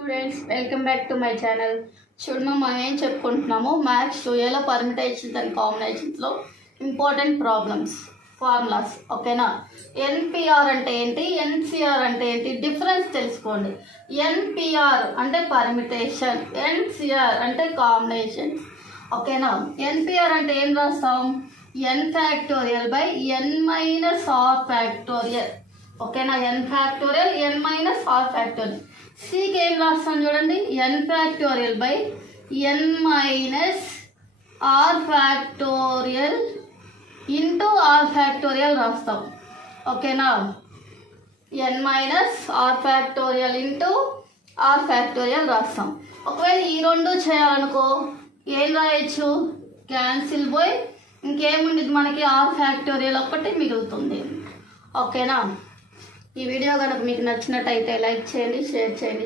Students welcome back to my channel. చూడమా మనం ఏం చెప్పుకుంటున్నాము, మ్యాథ్స్ 2Aలో పర్మిటేషన్స్ అండ్ కాంబినేషన్స్లో ఇంపార్టెంట్ ప్రాబ్లమ్స్ ఫార్ములాస్. ఓకేనా? ఎన్పిఆర్ అంటే ఏంటి, ఎన్సిఆర్ అంటే ఏంటి, డిఫరెన్స్ తెలుసుకోండి. ఎన్పిఆర్ అంటే పర్మిటేషన్, ఎన్సిఆర్ అంటే కాంబినేషన్స్. ఓకేనా? ఎన్పిఆర్ అంటే ఏం రాస్తాం, n factorial by n minus r factorial. ఓకేనా? N factorial n minus r factorial. సికి ఏం రాస్తాం చూడండి, n factorial by n minus r factorial into r factorial రాస్తాం. ఓకేనా? N minus r factorial into r factorial రాస్తాం. ఒకవేళ ఈ రెండు చేయాలనుకో ఏం రాయొచ్చు, క్యాన్సిల్ పోయి ఇంకేముండదు మనకి, ఆర్ ఫ్యాక్టోరియల్ ఒక్కటి మిగులుతుంది. ఓకేనా? ఈ వీడియో కనుక మీకు నచ్చినట్టయితే లైక్ చేయండి, షేర్ చేయండి.